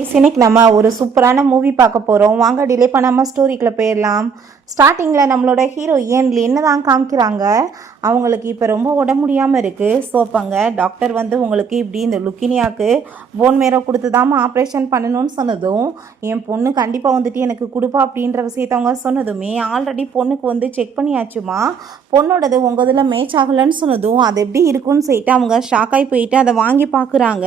இன்னைக்கு நம்ம ஒரு சூப்பரான மூவி பார்க்க போகிறோம். வாங்க டிலே பண்ணாமல் ஸ்டோரிக்குள்ளே போயிடலாம். ஸ்டார்டிங்கில் நம்மளோட ஹீரோயின் என்ன தான் காமிக்கிறாங்க, அவங்களுக்கு இப்போ ரொம்ப உடம்பு முடியாமல் இருக்குது. ஸோ அப்போங்க டாக்டர் வந்து உங்களுக்கு இப்படி இந்த லுக்கினியாவுக்கு போன் மேரோ கொடுத்து தாமல் ஆப்ரேஷன் பண்ணணும்னு சொன்னதும், என் பொண்ணு கண்டிப்பாக வந்துட்டு எனக்கு கொடுப்பா அப்படின்ற விஷயத்த அவங்க சொன்னதுமே, ஆல்ரெடி பொண்ணுக்கு வந்து செக் பண்ணியாச்சுமா, பொண்ணோடது உங்கள் இதில் மேட்ச் ஆகலைன்னு சொன்னதும் அது எப்படி இருக்குன்னு சொல்லிட்டு அவங்க ஷாக்காகி போயிட்டு அதை வாங்கி பார்க்குறாங்க.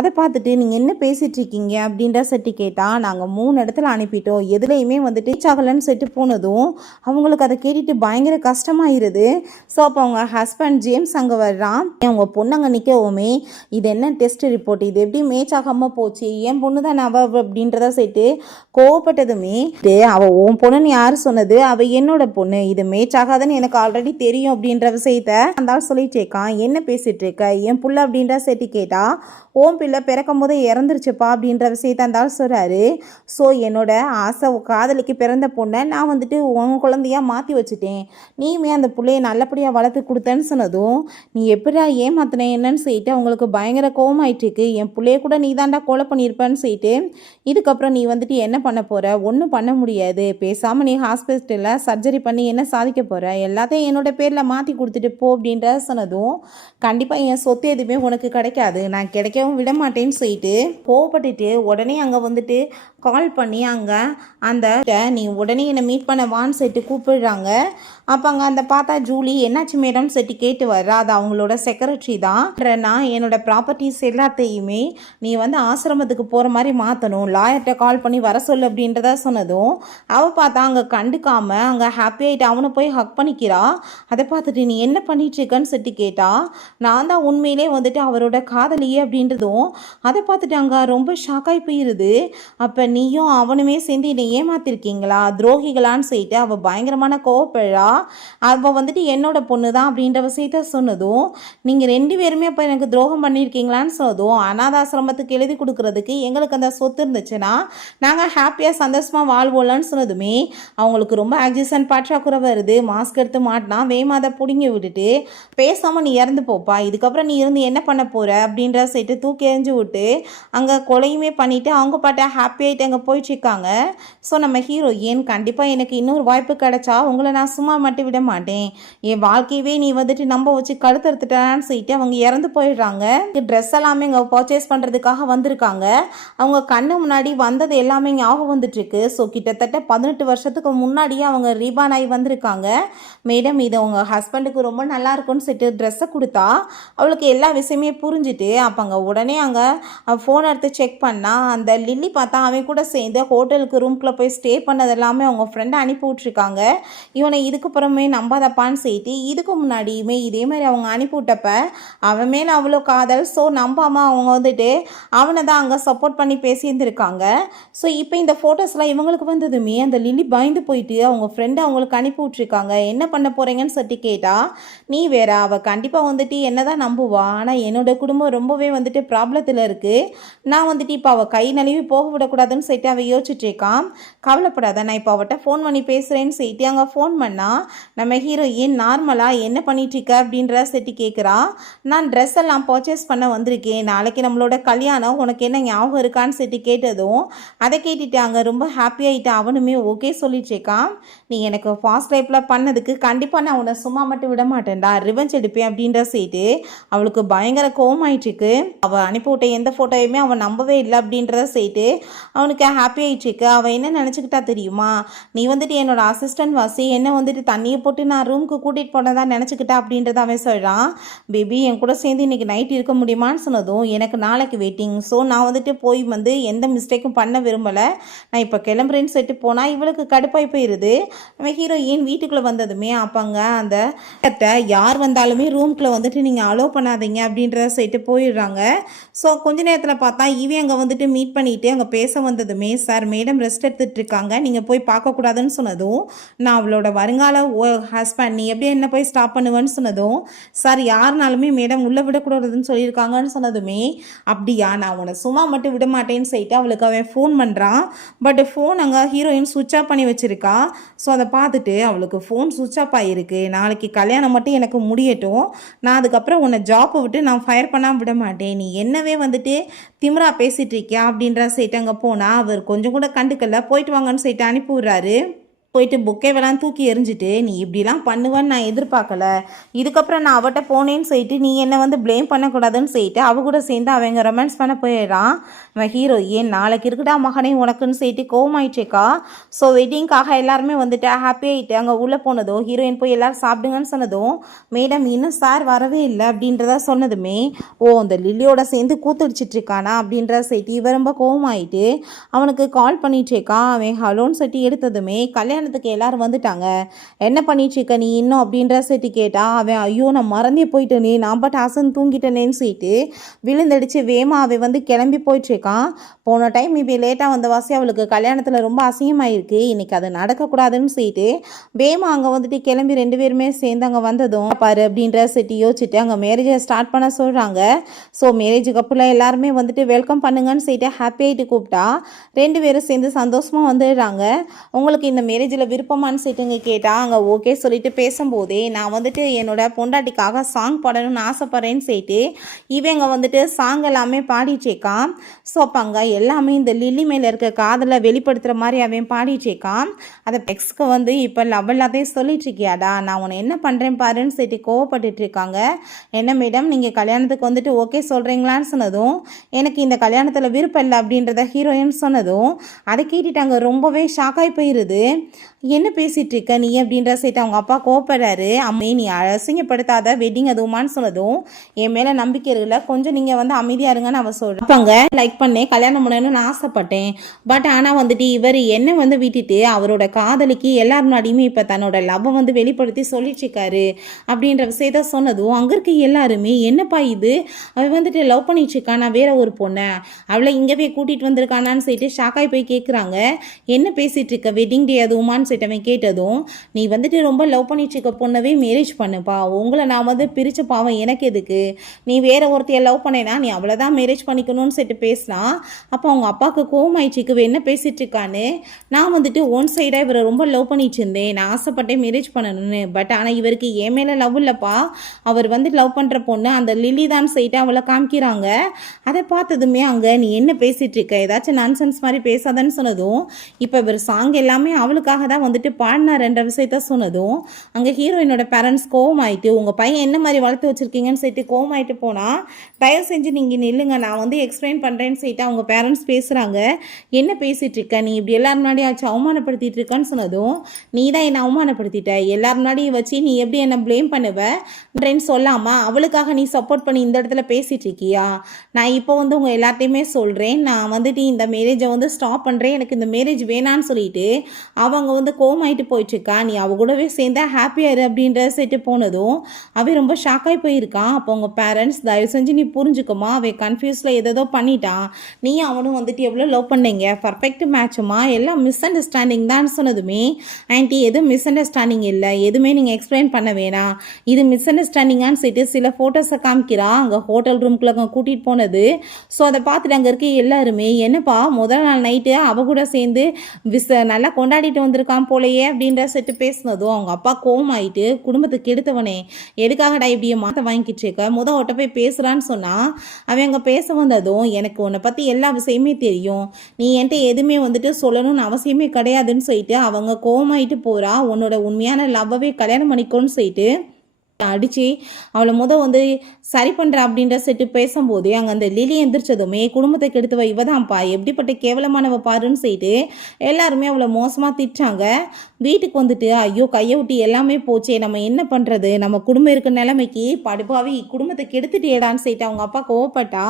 அதை பார்த்துட்டு நீங்கள் என்ன பேசிகிட்டு இருக்கீங்க அப்படின்ற செட்டு கேட்டால், நாங்கள் 3 இடத்துல அனுப்பிட்டோம், எதுலேயுமே வந்துட்டு ரீச் ஆகலைன்னு செட்டு போனதும் அவங்களுக்கு அதை கேட்டுட்டு பயங்கர கஷ்டமாயிருது. ஸோ அப்போ அவங்க ஹஸ்பண்ட் ஜேம்ஸ் அங்கே வர்றான். அவங்க பொண்ணு அங்கே நிற்கவுமே, இது என்ன டெஸ்ட் ரிப்போர்ட், இது எப்படி மேட்ச் ஆகாமல் போச்சு, என் பொண்ணு தான் அப்படின்றத செட்டு கோவப்பட்டதுமே, அவள் உன் பொண்ணுன்னு யார் சொன்னது, அவள் என்னோட பொண்ணு, இது மேட்ச் ஆகாதுன்னு எனக்கு ஆல்ரெடி தெரியும் அப்படின்ற விஷயத்த அந்த சொல்லிட்டு இருக்கான். என்ன பேசிட்டு இருக்க, என் புள்ள அப்படின்ற செட்டு கேட்டா, ஓம் பிள்ளை பிறக்கும் போதே இறந்துருச்சுப்பா அப்படின்ற விஷயத்த இருந்தாலும் சொல்கிறாரு. ஸோ என்னோட ஆசை காதலிக்கு பிறந்த பொண்ணை நான் வந்துட்டு உன் குழந்தையாக மாற்றி வச்சுட்டேன், நீயுமே அந்த பிள்ளையை நல்லபடியாக வளர்த்து கொடுத்தேன்னு சொன்னதும், நீ எப்படியா ஏமாத்தின என்னன்னு சொல்லிட்டு அவங்களுக்கு பயங்கர கோவமாயிட்டுருக்கு. என் பிள்ளைய கூட நீ தாண்டா கொலை பண்ணியிருப்பேன்னு சொல்லிட்டு, இதுக்கப்புறம் நீ வந்துட்டு என்ன பண்ண போகிற, ஒன்றும் பண்ண முடியாது, பேசாமல் நீ ஹாஸ்பிட்டலில் சர்ஜரி பண்ணி என்ன சாதிக்க போகிற, எல்லாத்தையும் என்னோட பேரில் மாற்றி கொடுத்துட்டு போ அப்படின்ற சொன்னதும், கண்டிப்பாக என் சொத்து எதுவுமே உனக்கு கிடைக்காது, நான் கிடைக்கவும் விட மாட்டேன்னு சொல்லிட்டு கோவப்பட்டுட்டு உடனே அங்கே வந்துட்டு கால் பண்ணி அங்கே அந்த நீ உடனே என்னை மீட் பண்ண வான்னு சொல்லிட்டு கூப்பிடுறாங்க. அப்போ அங்கே அந்த பார்த்தா ஜூலி என்னாச்சு மேடம் சொல்லிட்டு கேட்டு வர்றா. அது அவங்களோட செக்ரட்டரி தான். நான் என்னோட ப்ராப்பர்ட்டிஸ் எல்லாத்தையுமே நீ வந்து ஆசிரமத்துக்கு போகிற மாதிரி மாற்றணும், லாயர்கிட்ட கால் பண்ணி வர சொல்லு அப்படின்றத சொன்னதும், அவள் பார்த்தா அங்கே கண்டுக்காமல் அங்கே ஹாப்பி ஆகிட்டு அவனை போய் ஹக் பண்ணிக்கிறா. அதை பார்த்துட்டு நீ என்ன பண்ணிட்டு இருக்கன்னு சொல்லிட்டு கேட்டா, நான் தான் உண்மையிலே வந்துட்டு அவரோட காதலியே அப்படின்றதும், அதை பார்த்துட்டு அங்கே ரொம்ப ஷாக்காகி போயிடுது. அப்போ நீயும் அவனுமே சேர்ந்து என்னை ஏமாத்திருக்கீங்களா, துரோகிகளான்னு சொல்லிட்டு அவள் பயங்கரமான கோவப்படுறா. அவள் வந்துட்டு என்னோட பொண்ணு தான் அப்படின்ற விஷயத்த சொன்னதும், நீங்கள் 2 பேருமே அப்போ எனக்கு துரோகம் பண்ணியிருக்கீங்களான்னு சொன்னதும், அனாதாசிரமத்துக்கு எழுதி கொடுக்குறதுக்கு எங்களுக்கு அந்த சொத்து இருந்துச்சுன்னா நாங்கள் ஹாப்பியாக சந்தோஷமாக வாழ்வோம்லன்னு சொன்னதுமே, அவங்களுக்கு ரொம்ப ஆக்சிஜன் பற்றாக்குறை வருது, மாஸ்க் எடுத்து மாட்டினா வேமாதை பிடுங்கி விட்டுட்டு, பேசாமல் நீ இறந்து போப்பா, இதுக்கப்புறம் நீ இருந்து என்ன பண்ண போகிற அப்படின்ற சைட்டு தூக்கி எறிஞ்சு விட்டு அங்கே கொலையுமே பண்ணிவிட்டு அவங்க பாட்டை ஹாப்பியாகிட்டு அங்கே போயிட்டுருக்காங்க. ஸோ நம்ம ஹீரோயின் கண்டிப்பாக எனக்கு இன்னொரு வாய்ப்பு கிடைச்சா உங்களை நான் சும்மா மட்டும் விட மாட்டேன், என் வாழ்க்கையவே நீ வந்துட்டு நம்ப வச்சு கழுத்தெடுத்துட்டான்னு சொல்லிட்டு அவங்க இறந்து போயிடுறாங்க. ட்ரெஸ் எல்லாமே இங்கே பர்ச்சேஸ் பண்ணுறதுக்காக வந்திருக்காங்க. அவங்க கண்ணு முன்னாடி வந்தது எல்லாமே ஞாபகம் வந்துட்டுருக்கு. ஸோ கிட்டத்தட்ட 18 வருஷத்துக்கு முன்னாடியே அவங்க ரீபான் ஆகி வந்திருக்காங்க. மேடம் இது உங்கள் ஹஸ்பண்டுக்கு ரொம்ப நல்லா இருக்கும்னு சொல்லிட்டு ட்ரெஸ்ஸை கொடுத்தா அவளுக்கு எல்லா விஷயமே புரிஞ்சுட்டு, அப்போ அங்கே உடனே அங்கே ஃபோன் எடுத்து செக் பண்ணால் அந்த லில்லி பார்த்தா அவன் கூட சேர்ந்து ஹோட்டலுக்கு ரூம்குள்ளே போய் ஸ்டே பண்ணது எல்லாமே அவங்க ஃப்ரெண்டை அனுப்பி விட்ருக்காங்க. இவனை இதுக்கப்புறமே நம்பாதப்பான்னு சொல்லிட்டு, இதுக்கு முன்னாடியுமே இதே மாதிரி அவங்க அனுப்பிவிட்டப்ப அவன் மேலே அவ்வளோ காதல். ஸோ நம்பாமல் அவங்க வந்துட்டு அவனை தான் அங்கே சப்போர்ட் பண்ணி பேசியிருந்துருக்காங்க. ஸோ இப்போ இந்த ஃபோட்டோஸ்லாம் இவங்களுக்கு வந்ததுமே அந்த லில்லி பயந்து போயிட்டு அவங்க ஃப்ரெண்டை அவங்களுக்கு அனுப்பி விட்ருக்காங்க. என்ன பண்ண போகிறீங்கன்னு சொல்லி கேட்டால், நீ வேற, அவள் கண்டிப்பாக வந்துட்டு என்ன தான் நம்புவா, ஆனால் என்னோடய குடும்பம் ரொம்பவே வந்துட்டு ப்ராப்ளத்தில் இருக்குது, நான் வந்துட்டு இப்போ அவள் கை நழுவி போக விடக்கூடாதுன்னு சொல்லிட்டு அவள் யோசிச்சுட்டு இருக்கான். கவலைப்படாத, நான் இப்போ அவட்ட ஃபோன் பண்ணி பேசுகிறேன்னு சொல்லிட்டு அங்கே ஃபோன் பண்ணால் நம்ம ஹீரோயின் நார்மலாக என்ன பண்ணிகிட்ருக்க அப்படின்ற செட்டு கேட்குறா. நான் ட்ரெஸ் எல்லாம் பர்ச்சேஸ் பண்ண வந்திருக்கேன், நாளைக்கு நம்மளோட கல்யாணம், உனக்கு என்ன ஞாபகம் இருக்கான்னு செட்டு கேட்டதும் அதை கேட்டுட்டு அங்கே ரொம்ப ஹாப்பியாகிட்டு அவனுமே ஓகே சொல்லிட்டு இருக்கான். நீ எனக்கு ஃபாஸ்ட் லைஃப்பில் பண்ணதுக்கு கண்டிப்பாக நான் உன்னை சும்மா மட்டும் விட மாட்டேன்டா, ரிவெஞ்ச் எடுப்பேன் அப்படின்ற செய்து அவளுக்கு பயங்கர கோவமாயிட்டுருக்கு. அவள் அனுப்பிவிட்ட எந்த ஃபோட்டோயுமே அவன் நம்பவே இல்லை அப்படின்றத செய்து அவனுக்கு ஹாப்பி ஆகிட்டுருக்கு. அவள் என்ன நினச்சிக்கிட்டா தெரியுமா, நீ வந்துட்டு என்னோட அசிஸ்டன்ட் வாசி, என்ன வந்துட்டு தண்ணியை போட்டு நான் ரூமுக்கு கூட்டிகிட்டு போனதான் நினச்சிக்கிட்டா அப்படின்றத அவன் சொல்கிறான். பேபி என் கூட சேர்ந்து இன்றைக்கி நைட் இருக்க முடியுமான்னு சொன்னதும், எனக்கு நாளைக்கு வெயிட்டிங், ஸோ நான் வந்துட்டு போய் வந்து எந்த மிஸ்டேக்கும் பண்ண விரும்பலை, நான் இப்போ கிளம்புறேன்னு சொல்லிட்டு போனால் இவளுக்கு கடுப்பாய் போயிடுது. நம்ம ஹீரோயின் வீட்டுக்குள்ளே வந்ததுமே அப்போங்க அந்த யார் வந்தாலுமே ரூம்குள்ளே வந்துட்டு நீங்கள் அலோவ் பண்ணாதீங்க அப்படின்றத சொல்லிட்டு போயிடுறாங்க. ஸோ கொஞ்ச நேரத்தில் பார்த்தா இவன் அங்கே வந்துட்டு மீட் பண்ணிவிட்டு அங்கே பேச வந்ததுமே சார் மேடம் ரெஸ்ட் எடுத்துகிட்டு இருக்காங்க, நீங்கள் போய் பார்க்கக்கூடாதுன்னு சொன்னதும், நான் அவளோட வருங்கால ஹஸ்பண்ட் நீ எப்படி என்ன போய் ஸ்டாப் பண்ணுவேன்னு சொன்னதும், சார் யாருனாலுமே மேடம் உள்ளே விடக்கூடாதுன்னு சொல்லியிருக்காங்கன்னு சொன்னதுமே, அப்படியா நான் உன்னை சும்மா மட்டும் விட மாட்டேன்னு சொல்லிட்டு அவளுக்கு அவன் ஃபோன் பண்ணுறான். பட் ஃபோன் அங்கே ஹீரோயின் சுவிட்ச் ஆஃப் பண்ணி வச்சுருக்கா. ஸோ அதை பார்த்துட்டு அவளுக்கு ஃபோன் சுவிட்ச் ஆஃப் ஆகிருக்கு, நாளைக்கு கல்யாணம் மட்டும் எனக்கு முடியட்டும், நான் அதுக்கப்புறம் உன்னை ஜாப்பை விட்டு நான் ஃபயர் பண்ணாமல் விட மாட்டேன், நீ என்னவே வந்துட்டு திமிரா பேசிகிட்டு இருக்கியா அப்படின்ற சைட்டு அங்கே போனால் அவர் கொஞ்சம் கூட கண்டுக்கல, போயிட்டு வாங்கன்னு சைட்டு அனுப்பி விட்றாரு. போயிட்டு புக்கேவெல்லாம் தூக்கி எறிஞ்சிட்டு நீ இப்படிலாம் பண்ணுவேன்னு நான் எதிர்பார்க்கல, இதுக்கப்புறம் நான் அவட்ட போனேன்னு சொல்லிட்டு நீ என்னை வந்து ப்ளேம் பண்ணக்கூடாதுன்னு சொல்லிட்டு அவ கூட சேர்ந்து அவங்க ரொமான்ஸ் பண்ண போயிடுறான். அவன் ஹீரோ ஏன் நாளைக்கு இருக்குடா மகனே உனக்குன்னு சொல்லிட்டு கோவமாயிடுச்சேக்கா. ஸோ வெட்டிங்காக எல்லாருமே வந்துட்டு ஹாப்பி ஆகிட்டு அங்கே உள்ளே போனதும் ஹீரோயின் போய் எல்லோரும் சாப்பிடுங்கன்னு சொன்னதும், மேடம் இன்னும் சார் வரவே இல்லை அப்படின்றத சொன்னதுமே, ஓ அந்த லில்லியோட சேர்ந்து கூத்துடிச்சிட்டு இருக்கானா அப்படின்ற சொல்லிட்டு இவ ரொம்ப கோவமாயிட்டு அவனுக்கு கால் பண்ணிட்டேக்கா. அவன் ஹலோன்னு சொல்லிட்டு எடுத்ததுமே கல்யாணத்துக்கு எல்லாரும் வந்துட்டாங்க, என்ன பண்ணிட்டுருக்க நீ இன்னும் அப்படின்ற சொல்லிட்டு கேட்டா அவன் ஐயோ நான் மறந்தே போயிட்டேனே, நான் பாட்டு அசன் தூங்கிட்டேனேன்னு சொல்லிட்டு விழுந்தடிச்சு வேமா அவன் வந்து கிளம்பி போயிட்டுருக்கான். போன டைம் இப்போ லேட்டாக வந்த வாசி அவளுக்கு கல்யாணத்தில் ரொம்ப அசிங்கமாயிருக்கு, இன்னைக்கு அது நடக்கக்கூடாதுன்னு சொல்லிட்டு வேமா அங்கே வந்துட்டு கிளம்பி 2 பேருமே சேர்ந்து அங்கே வந்ததும் பாரு அப்படின்ற சொல்லிட்டு யோசிச்சுட்டு அங்கே மேரேஜை ஸ்டார்ட் பண்ண சொல்கிறாங்க. ஸோ மேரேஜுக்கு அப்புறம் எல்லாருமே வந்துட்டு வெல்கம் பண்ணுங்கன்னு சொல்லிட்டு ஹாப்பி ஆகிட்டு கூப்பிட்டா 2 பேரும் சேர்ந்து சந்தோஷமாக வந்துடுறாங்க. உங்களுக்கு இந்த மேரேஜில் விருப்பமானு சொல்லிட்டுங்க கேட்டால் அங்கே ஓகே சொல்லிட்டு பேசும்போதே நான் வந்துட்டு என்னோட பொண்டாட்டிக்காக சாங் பாடணும்னு ஆசைப்பட்றேன்னு சொல்லிட்டு இவங்க வந்துட்டு சாங் எல்லாமே பாடிச்சேக்கான். ஸோ அப்போ அங்கே எல்லாமே இந்த லில்லி மேலே இருக்க காதலை வெளிப்படுத்துகிற மாதிரி அவன் பாடிச்சேக்கான். அதை எக்ஸ்க்கு வந்து இப்போ லவ் எல்லாத்தையும் சொல்லிட்டு இருக்கியாடா, நான் உன்னை என்ன பண்ணுறேன் பாருன்னு சொல்லிட்டு கோவப்பட்டுட்டு இருக்காங்க. என்ன மேடம் நீங்கள் கல்யாணத்துக்கு வந்துட்டு ஓகே சொல்கிறீங்களான்னு சொன்னதும், எனக்கு இந்த கல்யாணத்தில் விருப்பம் இல்லை அப்படின்றத ஹீரோயின் சொன்னதும் அதை கேட்டுட்டாங்க ரொம்பவே ஷாக்காகி போயிடுது. என்ன பேசிகிட்டு இருக்க நீ அப்படின்ற சேர்த்து அவங்க அப்பா கோவப்படுறாரு. அம்மே நீ அசிங்கப்படுத்தாத வெட்டிங் அதுவுமான்னு சொன்னதும், என் மேலே நம்பிக்கை இருக்குல்ல, கொஞ்சம் நீங்கள் வந்து அமைதியாக இருங்கன்னு அவள் சொல்கிறேன். அப்பாங்க லைக் பண்ணேன், கல்யாணம் பண்ணணும்னு ஆசைப்பட்டேன், பட் ஆனால் வந்துட்டு இவர் என்ன வந்து விட்டுட்டு அவரோட காதலிக்கு எல்லார் முன்னாடியுமே இப்போ தன்னோட லவ்வை வந்து வெளிப்படுத்தி சொல்லிட்டுருக்காரு அப்படின்ற விஷயத்த சொன்னதும் அங்கே இருக்க எல்லாருமே என்னப்பா இது, அவள் வந்துட்டு லவ் பண்ணிட்டுருக்கா, நான் வேற ஒரு பொண்ணை அவளை இங்கேவே கூட்டிகிட்டு வந்திருக்கானான்னு சொல்லிட்டு ஷாக்காய் போய் கேட்குறாங்க. என்ன பேசிகிட்டு இருக்க வெட்டிங் டே அதுவுமான்னு சொல்லிட்டு கேட்டதும், நீ வந்துட்டு ரொம்ப லவ் பண்ணிட்டு இருக்க பொண்ணவே மேரேஜ் பண்ணுப்பா, உங்களை நான் வந்து பிரிச்ச பாவம் எனக்கு எதுக்கு, நீ வேற ஒருத்தைய லவ் பண்ணேனா நீ அவ்வளோதான் மேரேஜ் பண்ணிக்கணும்னு சொல்லிட்டு பேசினா. அப்போ அவங்க அப்பாவுக்கு கோவமாயிடுச்சுக்கு என்ன பேசிட்டு இருக்கான்னு, நான் வந்துட்டு ஒன் சைடாக இவரை ரொம்ப லவ் பண்ணிட்டு இருந்தேன், நான் ஆசைப்பட்டேன் மேரேஜ் பண்ணணும்னு, பட் ஆனால் இவருக்கு என் மேலே லவ் இல்லைப்பா, அவர் வந்து லவ் பண்ணுற பொண்ணு அந்த லில்லி தான் சொல்லிட்டு அவளை காமிக்கிறாங்க. அதை பார்த்ததுமே அங்கே நீ என்ன பேசிட்டு இருக்க, ஏதாச்சும் நான்சென்ஸ் மாதிரி பேசாதன்னு சொன்னதும், இப்போ இவர் சாங் எல்லாமே அவளுக்காக தான் வந்துட்டு பாடினார் என்ற விஷயத்த சொன்னதும் அங்கே ஹீரோயினோட பேரண்ட்ஸ் கோவமாயிட்டு, உங்கள் பையன் என்ன மாதிரி வளர்த்து வச்சுருக்கீங்கன்னு சொல்லிட்டு கோவமாயிட்டு போனால், தயவு செஞ்சு நீங்கள் நில்லுங்க நான் வந்து எக்ஸ்பிளைன் பண்ணுறேன்னு சொல்லிட்டு அவங்க பேரண்ட்ஸ் பேசுகிறாங்க. என்ன பேசிகிட்டு இருக்க நீ, இப்படி எல்லாரும் முன்னாடி ஆச்சு அவமானப்படுத்திட்டு இருக்கான்னு சொன்னதும், நீ தான் என்னை அவமானப்படுத்திட்ட, எல்லாரும் முன்னாடியும் வச்சு நீ எப்படி என்னை ப்ளேம் பண்ணுவேன்னு சொல்லாமா அவளுக்காக நீ சப்போர்ட் பண்ணி இந்த இடத்துல பேசிகிட்டு இருக்கியா, நான் இப்போ வந்து உங்கள் எல்லாத்தையுமே சொல்கிறேன், நான் வந்துட்டு இந்த மேரேஜை வந்து ஸ்டாப் பண்ணுறேன், எனக்கு இந்த மேரேஜ் வேணான்னு சொல்லிட்டு அவங்க வந்து கோவமாயிட்டு போயிட்டுருக்கா, நீ அவ கூடவே சேர்ந்தா ஹாப்பியாரு அப்படின்ற செட்டு போனதும் அவன் ரொம்ப ஷாக்காகி போயிருக்கான். அப்போ உங்கள் பேரண்ட்ஸ் தயவு செஞ்சு நீ புரிஞ்சுக்கமா, அவன் கன்ஃபியூஸில் ஏதோ பண்ணிட்டான், நீ அவனும் வந்துட்டு எவ்வளோ லவ் பண்ணீங்க, பர்ஃபெக்ட் மேட்சுமா, எல்லாம் மிஸ் அண்டர்ஸ்டாண்டிங் தான் சொன்னதுமே, ஆன்ட்டி எதுவும் மிஸ் அண்டர்ஸ்டாண்டிங் இல்லை, எதுவுமே நீங்கள் எக்ஸ்பிளைன் பண்ண வேணாம், இது மிஸ் அண்டர்ஸ்டாண்டிங்கான்னு சொல்லிட்டு சில ஃபோட்டோஸை காமிக்கிறா. அங்கே ஹோட்டல் ரூம்குள்ளே கூட்டிகிட்டு போனது. ஸோ அதை பார்த்துட்டு அங்கே இருக்க எல்லாருமே என்னப்பா முதல் நாள் நைட்டு அவ கூட சேர்ந்து நல்லா கொண்டாடிட்டு வந்திருக்கான் போலையே அப்படின்ற செட்டு பேசினதும் அவங்க அப்பா கோவமாயிட்டு, குடும்பத்துக்கு எடுத்தவனே எதுக்காகடா இப்படியே மாற்ற வாங்கிட்டு இருக்க, ஓட்ட போய் பேசுகிறான்னு சொன்னால் அவன் அங்கே பேச வந்ததும், எனக்கு உன்னை பற்றி எல்லா விஷயமே தெரியும், நீ என்கிட்ட எதுவுமே வந்துட்டு சொல்லணும்னு அவசியமே கிடையாதுன்னு சொல்லிட்டு அவங்க கோவமாயிட்டு போகிறா. உன்னோட உண்மையான லவ்வவே கல்யாணம் பண்ணிக்கோன்னு சொல்லிட்டு அடித்து அவளை வந்து சரி பண்ணுற அப்படின்ற செட்டு பேசும்போது அங்கே அந்த லிலி எந்திரிச்சதுமே குடும்பத்தை கெடுத்தவ இவதான்ப்பா, எப்படிப்பட்ட கேவலமானவ பாருன்னு சொல்லிட்டு எல்லாருமே அவளை மோசமாக திட்டாங்க. வீட்டுக்கு வந்துட்டு ஐயோ கையை விட்டு எல்லாமே போச்சே, நம்ம என்ன பண்ணுறது, நம்ம குடும்பம் இருக்க நிலைமைக்கு படுப்பாவே குடும்பத்தை கெடுத்துட்டேடான்னு சொல்லிட்டு அவங்க அப்பா கோவப்பட்டா.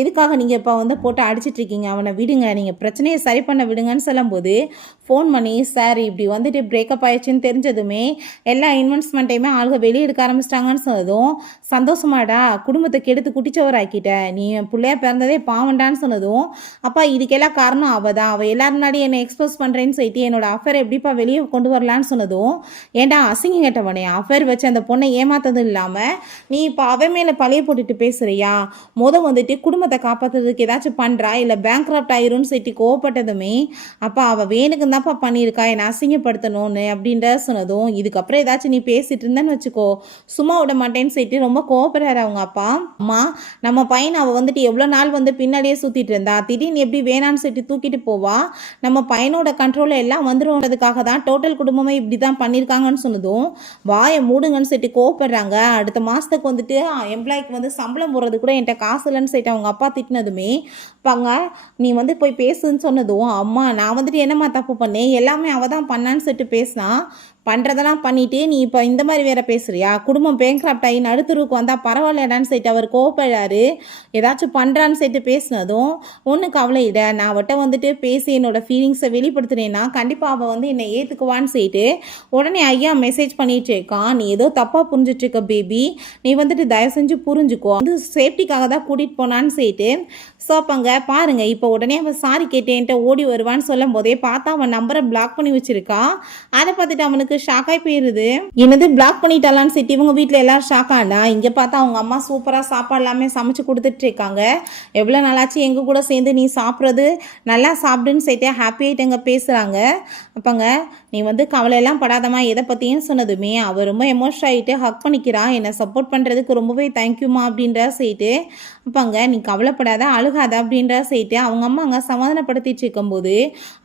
எதுக்காக நீங்கள் இப்போ வந்து போட்டு அடிச்சிட்ருக்கீங்க, அவனை விடுங்க, நீங்கள் பிரச்சனையை சரி பண்ண விடுங்கன்னு சொல்லும்போது ஃபோன் பண்ணி சார் இப்படி வந்துட்டு பிரேக்கப் ஆயிடுச்சுன்னு தெரிஞ்சதுமே எல்லா இன்வெஸ்ட்மெண்ட்டையுமே ஆளுக வெளியிட எடுக்க ஆரம்பிச்சிட்டாங்கன்னு சொன்னதும் சந்தோஷமாடா குடும்பத்தை கெடுத்து குட்டிச்சவராக்கிட்ட நீ என் பிள்ளையா பிறந்ததே பாவண்டான்னு சொன்னதும் அப்பா இதுக்கெல்லாம் காரணம் அவள் தான், அவள் எல்லாரும் முன்னாடி என்னை எக்ஸ்போஸ் பண்ணுறேன்னு சொல்லிட்டு என்னோட அஃபேர் எப்படிப்பா வெளியே கொண்டு வரலான்னு சொன்னதும் ஏன்டா அசிங்கம் கேட்டவனே அஃபேர் வச்சு அந்த பொண்ணை ஏமாத்ததும் இல்லாமல் நீ இப்போ அவன் மேலே பழைய போட்டுட்டு பேசுறியா? வந்துட்டு குடும்பத்தை காப்பாற்றுறதுக்கு ஏதாச்சும் பண்ணுறா இல்லை பேங்க்ராப்ட் ஆயிரும்னு சொல்லிட்டு கோவப்பட்டதுமே அப்பா அவள் வேணுக்கு தான்ப்பா பண்ணியிருக்கா என்னை அசிங்கப்படுத்தணும்னு அப்படின்ற சொன்னதும் இதுக்கப்புறம் ஏதாச்சும் நீ பேசிட்டு இருந்தேன்னு வச்சுக்கோ சும்மா விட மாட்டேன்னு சொல்லிட்டு ரொம்ப கோவப்படுறாரு அவங்க அப்பா. அம்மா நம்ம பையன் அவள் வந்துட்டு எவ்வளோ நாள் பின்னாடியே சுற்றிட்டு இருந்தா திடீர்னு எப்படி வேணான்னு சொல்லிட்டு தூக்கிட்டு போவா, நம்ம பையனோட கண்ட்ரோலில் எல்லாம் வந்துடும்ன்றதுக்காக தான் டோட்டல் குடும்பமே இப்படி தான் பண்ணியிருக்காங்கன்னு சொன்னதும் வாயை மூடுங்கன்னு சொல்லிட்டு கோவப்படுறாங்க. அடுத்த மாதத்துக்கு வந்துட்டு எம்ப்ளாய்க்கு சம்பளம் போடுறது கூட என்கிட்ட காசு இல்லைன்னு சொல்லிட்டு அவங்க அப்பா திட்டினதுமே பாங்க நீ போய் பேசுன்னு சொன்னதும் அம்மா நான் வந்துட்டு என்னம்மா தப்பு பண்ணேன் எல்லாமே அவள் தான் பண்ணான்னு சொல்லிட்டு பேசினா பண்ணுறதெல்லாம் பண்ணிவிட்டு நீ இப்போ இந்த மாதிரி வேறு பேசுகிறியா? குடும்பம் பேங்க்ராப்ட் ஆகி நடுத்தருவுக்கு வந்தால் பரவாயில்லடான்னு சொல்லிட்டு அவர் கோவப்படுறாரு. ஏதாச்சும் பண்ணுறான்னு சொல்லிட்டு பேசினதும் ஒன்றும் கவலை இல்லை, நான் அவட்ட பேசி என்னோடய ஃபீலிங்ஸை வெளிப்படுத்துனேன்னா கண்டிப்பாக அவள் என்னை ஏற்றுக்குவான்னு சொல்லிட்டு உடனே ஐயா மெசேஜ் பண்ணிகிட்டு இருக்கான். நீ ஏதோ தப்பாக புரிஞ்சிட்ருக்க பேபி, நீ தயவு செஞ்சு புரிஞ்சுக்கோ சேஃப்டிக்காக தான் கூட்டிகிட்டு போனான்னு சொல்லிட்டு சோப்பாங்க பாருங்கள். இப்போ உடனே அவன் சாரி கேட்டேன்ட்டு ஓடி வருவான்னு சொல்லும் போதே பார்த்தா அவன் நம்பரை பிளாக் பண்ணி வச்சிருக்கா. அதை பார்த்துட்டு அவனுக்கு ஷாக்காகி போயிருது. என்னது பிளாக் பண்ணிட்டாலான்னு சொல்லிட்டு இவங்க வீட்டில் எல்லாரும் ஷாக் ஆனா இங்கே பார்த்தா அவங்க அம்மா சூப்பராக சாப்பாடு எல்லாமே சமைச்சு கொடுத்துட்டு இருக்காங்க. எவ்வளோ நாளாச்சு எங்கள் கூட சேர்ந்து நீ சாப்பிட்றது நல்லா சாப்பிடுன்னு சொல்லிட்டு ஹாப்பியாகிட்டு எங்கே பேசுகிறாங்க. அப்போங்க நீ கவலையெல்லாம் படாதமா எதை பற்றியும் சொன்னதுமே அவள் ரொம்ப எமோஷன் ஆகிட்டு ஹக் பண்ணிக்கிறா. என்னை சப்போர்ட் பண்ணுறதுக்கு ரொம்பவே தேங்க்யூமா அப்படின்ற சொல்லிட்டு அப்போங்க நீ கவலைப்படாத அழுகாத அப்படின்ற சொல்லிட்டு அவங்க அம்மா அங்கே சமாதானப்படுத்திட்டு இருக்கும்போது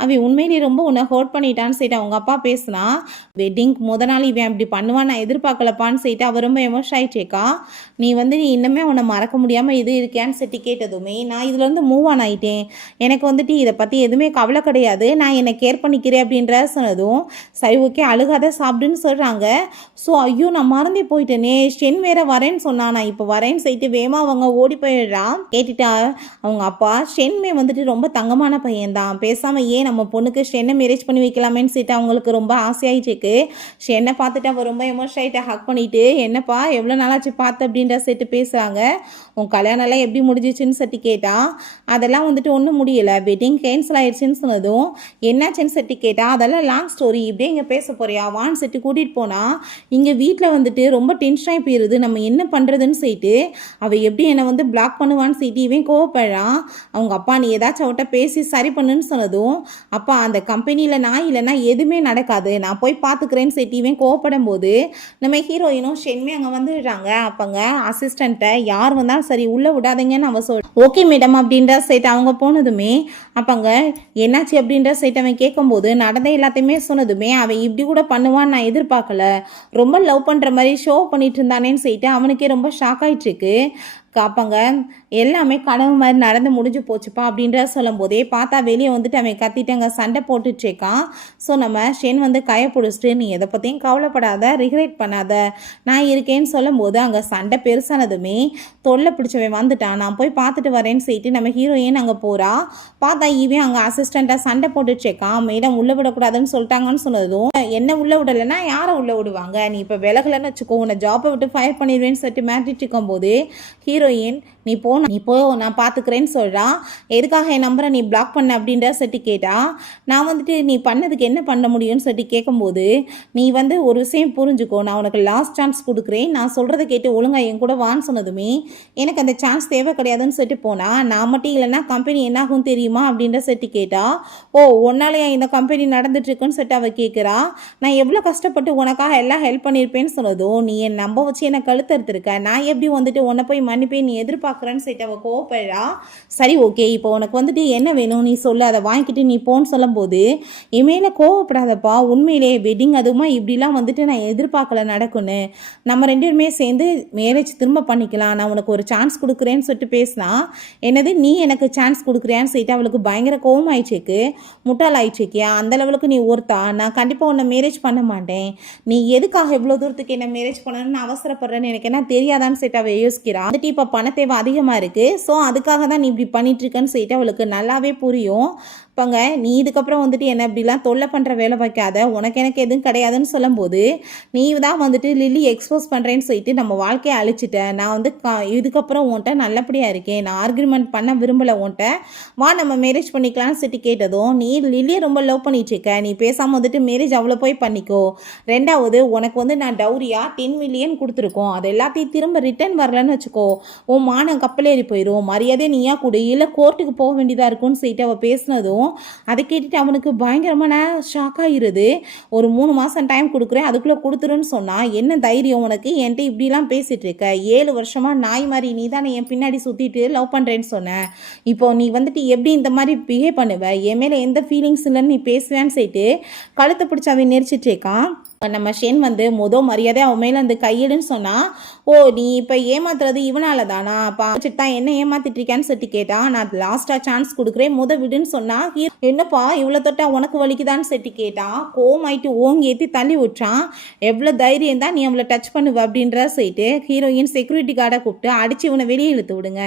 அவன் உண்மையிலேயே ரொம்ப உன்னை ஹர்ட் பண்ணிட்டான்னு சொல்லிட்டு அவங்க அப்பா பேசினா வெட்டிங்க்கு நாள் இவன் அப்படி பண்ணுவான் நான் எதிர்பார்க்கலப்பான்னு சொல்லிட்டு அவர் ரொம்ப எமோஷன் ஆகிட்டேக்கா. நீ நீ இன்னுமே உன்னை மறக்க முடியாமல் இது இருக்கேன்னு சொல்லிட்டு கேட்டதுமே நான் இதில் மூவ் ஆன் ஆகிட்டேன், எனக்கு இதை பற்றி எதுவுமே கவலை கிடையாது, நான் என்னை கேர் பண்ணிக்கிறேன் அப்படின்ற சொன்னதும் சரி ஓகே அழுகாத சாப்பிடுன்னு சொல்கிறாங்க. ஸோ ஐயோ நான் மறந்தே போயிட்டேனே ஷென் வேற வரேன்னு சொன்னா நான் இப்போ வரேன்னு சொல்லிட்டு வேமா அவங்க ஓடி போயிடுறான். கேட்டுட்டா அவங்க அப்பா ஷென்மே ரொம்ப தங்கமான பையன்தான், பேசாமல் ஏன் நம்ம பொண்ணுக்கு ஷென்னை மேரேஜ் பண்ணி வைக்கலாமேன்னு சொல்லிட்டு அவங்களுக்கு ரொம்ப ஆசையாயிட்டு இருக்கு. ஷென்னை பார்த்துட்டு அவள் ரொம்ப எமோஷன் ஆகிட்டு ஹக் பண்ணிட்டு என்னப்பா எவ்வளோ நாளாச்சு பார்த்து அப்படின்ற செட்டு பேசுகிறாங்க. உன் கல்யாணம்லாம் எப்படி முடிஞ்சிச்சுன்னு சட்டி கேட்டா அதெல்லாம் ஒன்றும் முடியலை வெட்டிங் கேன்சல் ஆயிடுச்சுன்னு சொன்னதும் என்னாச்சுன்னு சட்டி கேட்டா அதெல்லாம் லாங் ஸ்டோரி இப்படியே இங்கே பேச போறியா வான்னு செட்டு கூட்டிகிட்டு போனால் இங்கே வீட்டில் ரொம்ப டென்ஷனாகி போயிடுது, நம்ம என்ன பண்ணுறதுன்னு சொல்லிட்டு அவள் எப்படி என்னை பிளாக் பண்ணுவான்னு சொல்லிட்டு இவன் கோவப்படுறான். அவங்க அப்பா நீ ஏதாச்சும் அவட்ட பேசி சரி பண்ணுன்னு சொன்னதும் அப்பா அந்த கம்பெனியில் நான் இல்லைன்னா எதுவுமே நடக்காது நான் போய் பார்த்துக்கிறேன்னு சொல்லிட்டு இவன் கோவப்படும் போது நம்ம ஹீரோயினும் ஷென்மே அங்கே வந்துடுறாங்க. அப்போங்க அசிஸ்டண்ட்டை யார் வந்தாலும் சரி உள்ளே விடாதீங்கன்னு அவன் ஓகே மேடம் அப்படின்ற சைட் அவங்க போனதுமே அப்போங்க என்னாச்சு அப்படின்ற சைட் அவன் கேட்கும்போது நடந்த எல்லாத்தையுமே சொன்னதுமே அவன் இப்படி கூட பண்ணுவான்னு நான் எதிர்பார்க்கல, ரொம்ப லவ் பண்ணுற மாதிரி ஷோ பண்ணிட்டு இருந்தானேன்னு சொல்லிட்டு அவனுக்கே ரொம்ப ஷாக் ஆகிட்டு இருக்கு. காப்பாங்க எல்லாமே கனவு மாதிரி நடந்து முடிஞ்சு போச்சுப்பா அப்படின்ற சொல்லும் போதே பார்த்தா வெளியே அவன் கத்திட்டு அங்கே சண்டை போட்டுட்ருக்கான். ஸோ நம்ம ஷென் கையை பிடிச்சிட்டு நீ எதை பற்றியும் கவலைப்படாத ரிக்ரெட் பண்ணாத நான் இருக்கேன்னு சொல்லும் போது அங்கே சண்டை பெருசானதுமே தொல்லை பிடிச்சவன் வந்துட்டான், நான் போய் பார்த்துட்டு வரேன்னு சொல்லிட்டு நம்ம ஹீரோயின் அங்கே போகிறா. பார்த்தா இவன் அங்கே அசிஸ்டண்ட்டாக சண்டை போட்டுட்ருக்கான். மேடம் உள்ளே விடக்கூடாதுன்னு சொல்லிட்டாங்கன்னு சொன்னதும் என்ன உள்ளே விடலைன்னா யாரை உள்ளே விடுவாங்க, நீ இப்போ விலகலன்னு வச்சுக்கோ உன்னை ஜாப்பை விட்டு ஃபயர் பண்ணிடுவேன்னு சொல்லிட்டு மாட்டிட்டு இருக்கும்போது ஹீரோயின் நீ போ நான் பார்த்துக்கிறேன்னு சொல்கிறான். எதுக்காக என் நம்பரை நீ பிளாக் பண்ண அப்படின்ற சொல்லிட்டு கேட்டா நான் நீ பண்ணதுக்கு என்ன பண்ண முடியும்னு சொல்லிட்டு கேட்கும்போது நீ ஒரு விஷயம் புரிஞ்சுக்கோ, நான் உனக்கு லாஸ்ட் சான்ஸ் கொடுக்குறேன், நான் சொல்கிறத கேட்டு ஒழுங்கா என் கூட வான்னு சொன்னதுமே எனக்கு அந்த சான்ஸ் தேவை கிடையாதுன்னு சொல்லிட்டு போனால் நான் மட்டும் இல்லைன்னா கம்பெனி என்னாகும் தெரியுமா அப்படின்ற சொல்லிட்டு கேட்டா ஓ ஒன்னாலேயா இந்த கம்பெனி நடந்துட்டுருக்குன்னு சொல்லிட்டு அவள் கேட்குறா. நான் எவ்வளோ கஷ்டப்பட்டு உனக்காக எல்லாம் ஹெல்ப் பண்ணியிருப்பேன்னு சொன்னதும் நீ என் நம்ப வச்சு என்னை கழுத்தறுத்துருக்க, நான் எப்படி உன்னை போய் மன்னிப்பேன் நீ எதிர்பார்க்குறேன்னு சொல்லிட்டு அவள் கோவப்படுறா. சரி ஓகே இப்போ உனக்கு என்ன வேணும் நீ சொல்லு அதை வாங்கிக்கிட்டு நீ போன்னு சொல்லும் போது இமேல கோவப்படாதப்பா உண்மையிலே வெட்டிங் அதுவுமா இப்படிலாம் நான் எதிர்பார்க்கல நடக்கும்னு, நம்ம ரெண்டு பேருமே சேர்ந்து மேரேஜ் திரும்ப பண்ணிக்கலாம், நான் உனக்கு ஒரு சான்ஸ் கொடுக்குறேன்னு சொல்லிட்டு பேசினா என்னது நீ எனக்கு சான்ஸ் கொடுக்குறியான்னு சொல்லிட்டு அவளுக்கு பயங்கர கோவம் ஆயிடுச்சுக்கு முட்டாள் ஆயிடுச்சுக்கியா அந்த லெவலுக்கு நீ ஒருத்தா, நான் கண்டிப்பாக உன்னை மேரேஜ் பண்ண மாட்டேன், நீ எதுக்காக எவ்வளோ தூரத்துக்கு என்ன மேரேஜ் பண்ணணும்னு அவசரப்படுறேன்னு எனக்கு என்ன தெரியாதான்னு சொல்லிட்டு அவள் யோசிக்கிறா. வந்துட்டு இப்போ பண தேவை அதிகமாக இருக்குது. ஸோ அதுக்காக தான் நீ இப்படி பண்ணிகிட்ருக்கன்னு சொல்லிட்டு அவளுக்கு நல்லாவே புரியும். இப்போங்க நீ இதுக்கப்புறம் வந்துட்டு என்ன இப்படிலாம் தொல்லை பண்ணுற வேலை வைக்காத, உனக்கு எனக்கு எதுவும் கிடையாதுன்னு சொல்லும்போது நீ தான் வந்துட்டு லில்லி எக்ஸ்போஸ் பண்ணுறேன்னு சொல்லிட்டு நம்ம வாழ்க்கையை அழிச்சிட்டேன். நான் வந்து இதுக்கப்புறம் உன்ட்ட நல்லபடியாக இருக்கேன், நான் ஆர்குமெண்ட் பண்ண விரும்பலை உன்ட்ட, வா நம்ம மேரேஜ் பண்ணிக்கலாம்னு சொல்லிட்டு கேட்டதும் நீ லில்லியை ரொம்ப லவ் பண்ணிகிட்ருக்க, நீ பேசாமல் வந்துட்டு மேரேஜ் அவ்வளோ போய் பண்ணிக்கோ. ரெண்டாவது உனக்கு வந்து நான் டவுரியாக 10 மில்லியன் கொடுத்துருக்கோம், அது எல்லாத்தையும் திரும்ப ரிட்டர்ன் வரலன்னு வச்சுக்கோ, உன் மானம் கப்பலேறி போயிடும், மரியாதை நீயா கொடு, இல்லை கோர்ட்டுக்கு போக வேண்டியதாக இருக்கும்னு சொல்லிட்டு அவள் பேசினதும் அதை கேட்டுட்டு அவனுக்கு பயங்கரமான ஷாக் ஆகிருது. ஒரு 3 மாதம் டைம் கொடுக்குறேன், அதுக்குள்ளே கொடுத்துருன்னு சொன்னால் என்ன தைரியம் உனக்கு என்கிட்ட இப்படிலாம் பேசிகிட்டு இருக்க? 7 வருஷமாக நாய் மாதிரி நீ தானே என் பின்னாடி சுற்றிட்டு லவ் பண்ணுறேன்னு சொன்னேன், இப்போ நீ வந்துட்டு எப்படி இந்த மாதிரி பிஹேவ் பண்ணுவ, என் மேலே எந்த ஃபீலிங்ஸ் இல்லைன்னு நீ பேசுவேன்னு சொல்லிட்டு கழுத்தை பிடிச்சி அவன் நெரிச்சிட்டு இருக்கான். நம்ம ஷென் வந்து மரியாதை அவன் மேலே அந்த கையிடுன்னு சொன்னால், ஓ நீ இப்போ ஏமாத்துறது இவனால தானா, பாச்சிட்டு தான் என்ன ஏமாத்திட்டு இருக்கான்னு சொல்லி கேட்டான். நான் லாஸ்ட்டாக சான்ஸ் கொடுக்குறேன், விடுன்னு சொன்னால், என்னப்பா இவ்வளோ தொட்டா உனக்கு வலிக்குதான்னு சொல்லி கேட்டான். கோமாயிட்டு ஓங்கி ஏற்றி தள்ளி விட்டுறான். எவ்வளோ தைரியம் தான் நீ அவளை டச் பண்ணுவ அப்படின்ற சொல்லிட்டு ஹீரோயின் செக்யூரிட்டி கார்டை கூப்பிட்டு அடித்து இவனை வெளியே இழுத்து விடுங்க,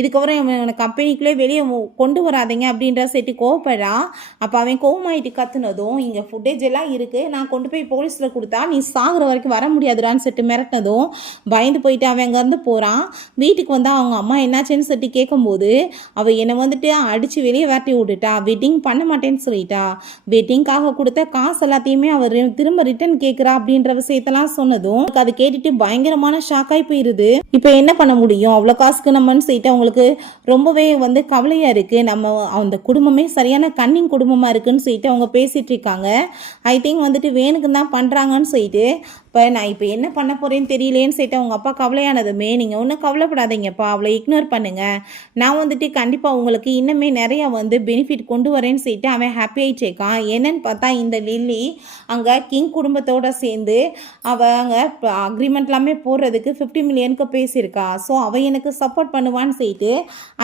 இதுக்கப்புறம் இவனை கம்பெனிக்குள்ளே வெளியே கொண்டு வராதிங்க அப்படின்ற சொல்லிட்டு கோவப்படுறான். அப்போ அவன் கோவமாயிட்டு கத்துனதும், இங்கே ஃபுட்டேஜ் எல்லாம் இருக்குது, நான் கொண்டு போய் போலீஸில் கொடுத்தா நீ சாகுற வரைக்கும் வர முடியாதுடான்னு சொல்லிட்டு மிரட்டினதும் பயந்து போயிட்டு அவன் அங்கேருந்து போகிறான். வீட்டுக்கு வந்து அவங்க அம்மா என்னாச்சுன்னு சொல்லிட்டு கேட்கும்போது அவள் என்னை வந்துட்டு அடித்து வெளியே விரட்டி விட்டுட்டா, வெட்டிங் பண்ண மாட்டேன்னு சொல்லிட்டா, வெட்டிங்காக கொடுத்த காசு எல்லாத்தையுமே அவர் திரும்ப ரிட்டர்ன் கேட்குறா அப்படின்ற விஷயத்தெல்லாம் சொன்னதும் அதை கேட்டுட்டு பயங்கரமான ஷாக்காகி போயிடுது. இப்போ என்ன பண்ண முடியும், அவ்வளோ காசுக்கு நம்மன்னு சொல்லிட்டு அவங்களுக்கு ரொம்பவே வந்து கவலையாக இருக்குது. நம்ம அந்த குடும்பமே சரியான கன்னிங் குடும்பமாக இருக்குன்னு சொல்லிட்டு அவங்க பேசிகிட்டு இருக்காங்க. ஐ திங்க் வந்துட்டு வேணுக்கு தான் பண்ணுறாங்கன்னு சொல்லிட்டு இப்போ நான் இப்போ என்ன பண்ண போகிறேன்னு தெரியலேன்னு சொல்லிட்டு அவங்க அப்பா கவலையானதுமே, நீங்கள் ஒன்றும் கவலைப்படாதீங்கப்பா, அவளை இக்னோர் பண்ணுங்கள், நான் வந்துட்டு கண்டிப்பாக உங்களுக்கு இன்னுமே நிறையா வந்து பெனிஃபிட் கொண்டு வரேன்னு சொல்லிட்டு அவன் ஹாப்பி ஆகிட்டேக்கான். என்னன்னு பார்த்தா இந்த லில்லி அங்கே கிங் குடும்பத்தோடு சேர்ந்து அவங்க அக்ரிமெண்ட் எல்லாமே போடுறதுக்கு 50 மில்லியனுக்கு பேசியிருக்கா. ஸோ அவள் எனக்கு சப்போர்ட் பண்ணுவான்னு சொல்லிட்டு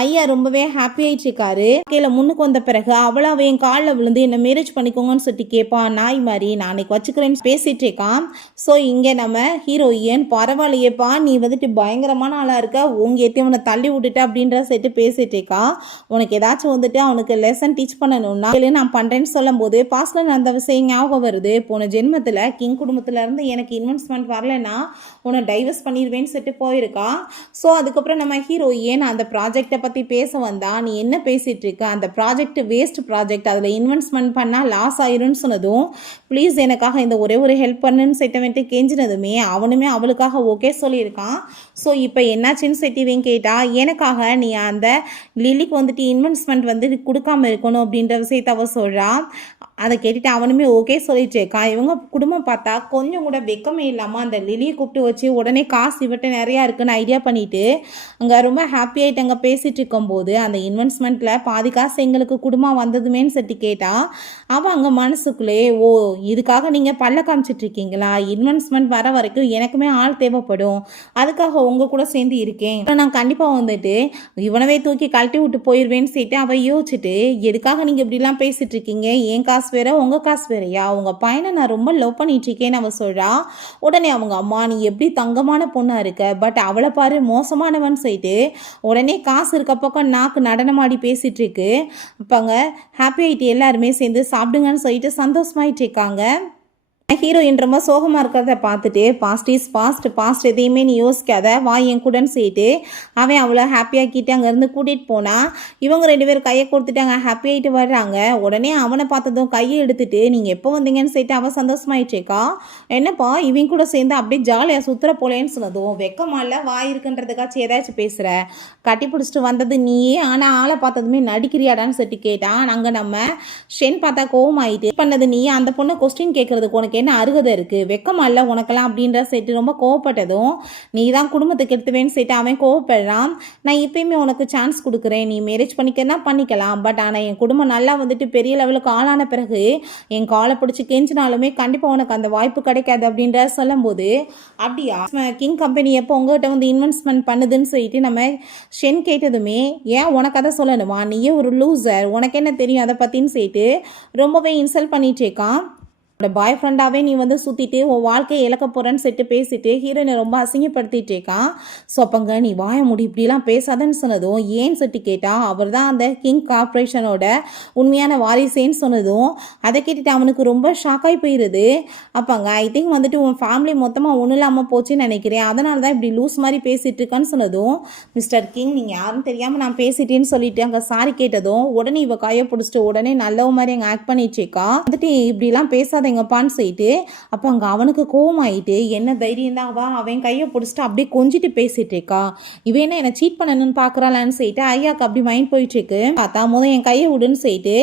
ஐயா ரொம்பவே ஹாப்பி ஆகிட்டுருக்காரு. கீழே முன்னுக்கு வந்த பிறகு அவளை அவன் என் காலில் விழுந்து என்னை மேரேஜ் பண்ணிக்கோங்கன்னு சொல்லிட்டு கேட்பான். நாய் மாதிரி நான் அன்னைக்கு வச்சுக்கிறேன்னு பேசிகிட்டு இருக்கான். ஸோ இங்கே நம்ம ஹீரோயின் பரவாயில்லையேப்பா, நீ வந்துட்டு பயங்கரமான ஆளாக இருக்க, உங்க ஏற்றி அவனை தள்ளி விட்டுட்ட அப்படின்ற செட்டு பேசிட்டு இருக்கா. உனக்கு ஏதாச்சும் வந்துட்டு அவனுக்கு லெசன் டீச் பண்ணணும்னா நான் பண்ணுறேன்னு சொல்லும் போது பாஸ்டில் நடந்த விஷயம் ஞாபகம் வருது. போன ஜென்மத்தில் கிங் குடும்பத்திலேருந்து எனக்கு இன்வெஸ்ட்மெண்ட் வரலைன்னா உன்னை டைவர்ஸ் பண்ணிடுவேன்னு சொல்லிட்டு போயிருக்கா. ஸோ அதுக்கப்புறம் நம்ம ஹீரோயின் அந்த ப்ராஜெக்டை பற்றி பேச வந்தா, நீ என்ன பேசிகிட்டு இருக்க, அந்த ப்ராஜெக்ட் வேஸ்ட் ப்ராஜெக்ட், அதில் இன்வெஸ்ட்மெண்ட் பண்ணால் லாஸ் ஆயிரும்னு சொன்னதும், ப்ளீஸ் எனக்காக இந்த ஒரே ஒரு ஹெல்ப் பண்ணுன்னு சொல்லிட்டு கெஞ்சினதுமே அவனுமே அவளுக்காக ஓகே சொல்லியிருக்கான். ஸோ இப்போ என்னாச்சுன்னு சொல்லிட்டு கேட்டா, எனக்காக நீ அந்த லில்லிக்கு வந்துட்டு இன்வெஸ்ட்மெண்ட் வந்து கொடுக்காம இருக்கணும் அப்படின்ற விஷயத்த அவள் சொல்கிறான். அதை கேட்டுட்டு அவனுமே ஓகே சொல்லிட்டு இருக்கான். இவங்க குடும்பம் பார்த்தா கொஞ்சம் கூட வெக்கமே இல்லாமல் அந்த லில்லியை கூப்பிட்டு வச்சு உடனே காசு இவட்ட நிறையா இருக்குன்னு ஐடியா பண்ணிவிட்டு அங்கே ரொம்ப ஹாப்பி ஆகிட்டு அங்கே பேசிகிட்டு இருக்கும்போது, அந்த இன்வெஸ்ட்மெண்ட்டில் பாதி காசு எங்களுக்கு குடும்பம் வந்ததுமேன்னு சொல்லி கேட்டால், அவள் அங்கே மனசுக்குள்ளே, ஓ இதுக்காக நீங்கள் பல்ல காமிச்சிட்ருக்கீங்களா, இன்வெஸ்ட்மெண்ட் வர வரைக்கும் எனக்குமே ஆள் தேவைப்படும், அதுக்காக உங்கள் கூட சேர்ந்து இருக்கேன், நான் கண்டிப்பாக வந்துட்டு இவனவே தூக்கி கழட்டி விட்டு போயிடுவேன்னு சொல்லிட்டு அவள் யோசிச்சுட்டு, எதுக்காக நீங்கள் இப்படிலாம் பேசிகிட்டு இருக்கீங்க, என் காசு வேற உங்கள் காசு வேறையா, உங்கள் பையனை நான் ரொம்ப லவ் பண்ணிட்டு இருக்கேன்னு அவள் சொல்கிறா. உடனே அவங்க அம்மா, நீ எப்படி தங்கமான பொண்ணாக இருக்க, பட் அவளை பாரு மோசமானவன் சொல்லிட்டு உடனே காசு இருக்க பக்கம் நாக்கு நடனமாடி பேசிகிட்டு இருக்கு. இப்போங்க ஹாப்பி ஆகிட்டு எல்லாருமே சேர்ந்து சாப்பிடுங்கன்னு சொல்லிட்டு சந்தோஷமாயிட்டு இருக்காங்க. ஹீரோயின் ரொம்ப சோகமாக இருக்கிறத பார்த்துட்டு, பாஸ்ட் இஸ் பாஸ்ட் எதையுமே நீ யோசிக்காத, வா என் கூடன்னு சொல்லிட்டு அவன் அவளை ஹாப்பியாக்கிட்டு அங்கேருந்து கூட்டிகிட்டு போனால், இவங்க 2 பேரும் கையை கொடுத்துட்டு அங்கே ஹாப்பி ஆகிட்டு வர்றாங்க. உடனே அவனை பார்த்ததும் கையை எடுத்துட்டு, நீங்கள் எப்போ வந்தீங்கன்னு சொல்லிட்டு அவன் சந்தோஷமாயிட்டேக்கா. என்னப்பா இவங்க கூட சேர்ந்து அப்படியே ஜாலியாக சுற்றுற போலேன்னு சொன்னதும், வெக்கமால வாய் இருக்குன்றதுக்காச்சும் ஏதாச்சும் பேசுகிற, கட்டி பிடிச்சிட்டு வந்தது நீயே, ஆனால் ஆளை பார்த்ததுமே நடிக்கிறியாடான்னு சொல்லிட்டு கேட்டான். அங்கே நம்ம ஷென் பார்த்தா கோவமாயிட்டு, பண்ணது நீ, அந்த பொண்ணை கொஸ்டின் கேட்குறதுக்கு உனக்கு என்ன அருகதை இருக்குது, வெக்கமா இல்லை உனக்கெல்லாம் அப்படின்ற சேர்த்து ரொம்ப கோவப்பட்டதும், நீ தான் குடும்பத்துக்கு எடுத்துவேன்னு சேர்த்து அவன் கோவப்படுறான். நான் இப்பயுமே உனக்கு சான்ஸ் கொடுக்குறேன், நீ மேரேஜ் பண்ணிக்கன்னா பண்ணிக்கலாம், பட் ஆனால் என் குடும்பம் நல்லா வந்துட்டு பெரிய லெவலுக்கு ஆளான பிறகு என் காலை பிடிச்சி கெஞ்சினாலுமே கண்டிப்பாக உனக்கு அந்த வாய்ப்பு கிடைக்காது அப்படின்ற சொல்லும்போது, அப்படியா கிங் கம்பெனி எப்போ உங்கள்கிட்ட வந்து இன்வெஸ்ட்மெண்ட் பண்ணுதுன்னு சொல்லிட்டு நம்ம ஷென் கேட்டதுமே, ஏன் உனக்கு அதை சொல்லணுமா, நீயே ஒரு லூசர், உனக்கு என்ன தெரியும் அதை பற்றின்னு சொல்லிட்டு ரொம்பவே இன்சல்ட் பண்ணிட்டேக்கான். பாய் ஃப்ரெண்டாகவே நீ வந்து சுற்றிட்டு உன் வாழ்க்கையை இழக்க போகிறேன்னு சொல்லிட்டு பேசிட்டு ஹீரோயினை ரொம்ப அசிங்கப்படுத்திட்டு இருக்கான். ஸோ அப்போங்க நீ வாய முடி இப்படிலாம் பேசாதன்னு சொன்னதும் ஏன்னு சொல்லிட்டு கேட்டால் அவர் தான் அந்த கிங் கார்பரேஷனோட உண்மையான வாரிசேன்னு சொன்னதும் அதை கேட்டுட்டு அவனுக்கு ரொம்ப ஷாக்காகி போயிடுது. அப்போங்க ஐ திங்க் வந்துட்டு உன் ஃபேமிலி மொத்தமாக ஒன்றும் இல்லாமல் போச்சுன்னு நினைக்கிறேன், அதனால தான் இப்படி லூஸ் மாதிரி பேசிகிட்டு இருக்கான்னு சொன்னதும் மிஸ்டர் கிங் நீங்கள் யாரும் தெரியாமல் நான் பேசிட்டேன்னு சொல்லிட்டு அங்கே சாரி கேட்டதும் உடனே இவ கையை பிடிச்சிட்டு உடனே நல்ல மாதிரி அங்கே ஆக்ட் பண்ணிட்டுருக்கா. வந்துட்டு இப்படிலாம் பேசாதீங்கப்பான்னு சொல்லிட்டு அப்போ அங்கே அவனுக்கு கோவமாயிட்டு என்ன தைரியம் தான் அவன் கையை பிடிச்சிட்டு அப்படியே கொஞ்சிட்டு பேசிட்டு இருக்கா. இவன் என்ன என்னை சீட் பண்ணணும்னு பார்க்குறாளான்னு சொல்லிட்டு ஐயாக்கு அப்படி மைண்ட் போயிட்டு இருக்கு. பார்த்தா முதல் என் கையை விடுன்னு சொல்லிட்டு